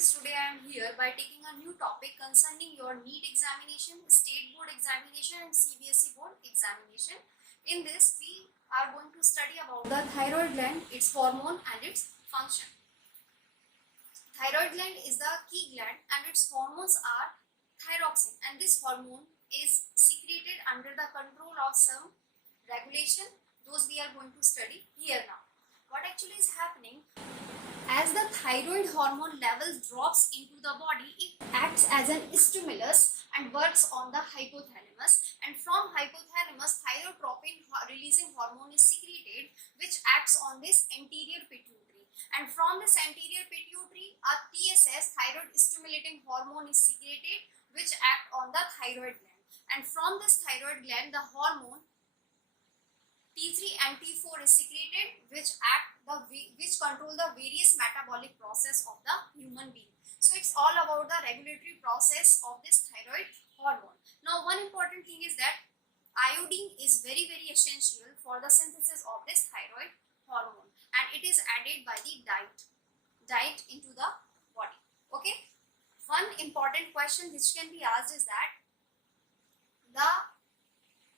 students, today I am here by taking a new topic concerning your NEET examination, state board examination and CBSE board examination. In this we are going to study about the thyroid gland, its hormone and its function. Thyroid gland is the key gland and its hormones are thyroxine, and this hormone is secreted under the control of some regulation. Those we are going to study here now. What actually is happening? As the thyroid hormone level drops into the body, it acts as an stimulus and works on the hypothalamus, and from hypothalamus thyrotropin releasing hormone is secreted, which acts on this anterior pituitary, and from this anterior pituitary a TSS, thyroid stimulating hormone, is secreted, which act on the thyroid gland, and from this thyroid gland the hormone T3 and T4 is secreted, which control the various metabolic process of the human being. So it's all about the regulatory process of this thyroid hormone. Now one important thing is that iodine is very essential for the synthesis of this thyroid hormone, and it is added by the diet into the body. Okay, one important question which can be asked is that the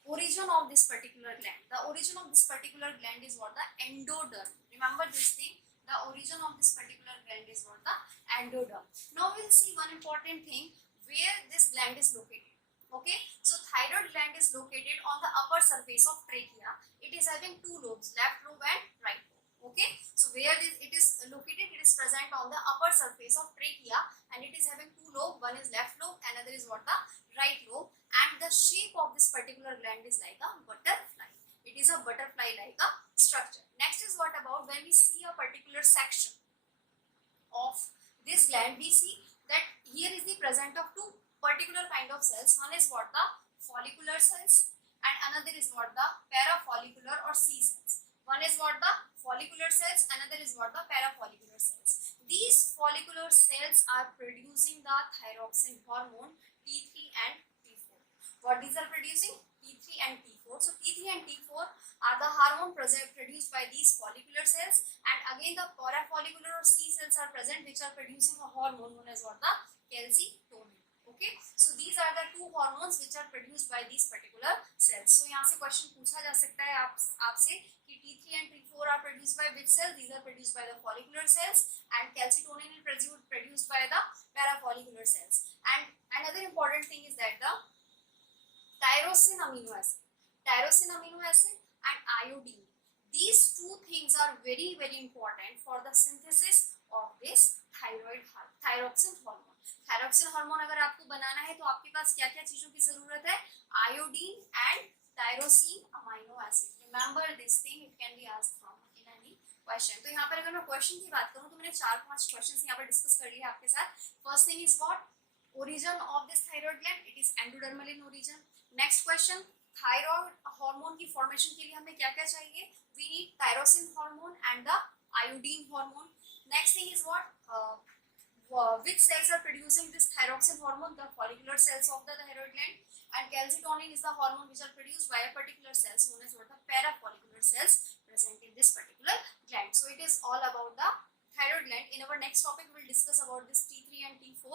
origin of this particular gland. The origin of this particular gland is what? The endoderm. Remember this thing. The origin of this particular gland is what? The endoderm. Now we'll see one important thing, where this gland is located. Okay, so thyroid gland is located on the upper surface of trachea. It is having two lobes, left lobe and right lobe. Okay, so where it is located, it is present on the upper surface of trachea, and it is having two lobes. One is left lobe, another is what? The right lobe. And the shape of this particular gland is like a butterfly. It is a butterfly like a structure. Next is what about when we see a particular section of this gland, we see that here is the present of two particular kind of cells. One is what? The follicular cells, and another is what? The parafollicular or C cells. One is what? The follicular cells, another is what? The parafollicular cells. These follicular cells are producing the thyroxine hormone T3 and what these are producing? T3 and T4. So T3 and T4 are the hormone produced by these follicular cells, and again the parafollicular or C cells are present, which are producing a hormone known as what? The calcitonin. Okay, so these are the two hormones which are produced by these particular cells. So यहाँ से question पूछा जा सकता है आपसे कि T3 and T4 are produced by which cells? These are produced by the follicular cells, and calcitonin is produced by the parafollicular cells. And another important thing is that the tyrosine amino acid and iodine, these two things are very important for the synthesis of this thyroxine hormone. Thyroxine hormone अगर आपको बनाना है तो आपके पास क्या क्या चीजों की जरूरत है? Iodine and tyrosine amino acid. Remember this thing, it can be asked from in any question. तो यहाँ पर अगर मैं क्वेश्चन की बात करूँ तो मैंने 4-5 क्वेश्चंस यहाँ पर डिस्कस कर लिए आपके साथ. First thing is what? Origin of this thyroid gland, it is endodermal in origin. Next question, thyroid hormone की formation के लिए हमें क्या क्या चाहिए? We need tyrosine hormone and the iodine hormone. Next thing is what? Which cells are producing this thyroxine hormone? The follicular cells of the thyroid gland. And calcitonin is the hormone which are produced by a particular cells known as what? The parafollicular cells present in this particular gland. So it is all about the thyroid gland. In our next topic we will discuss about this T3 and T4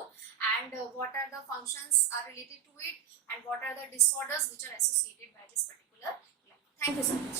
and what are the functions are related to it and what are the disorders which are associated by this particular gland. Thank you so much.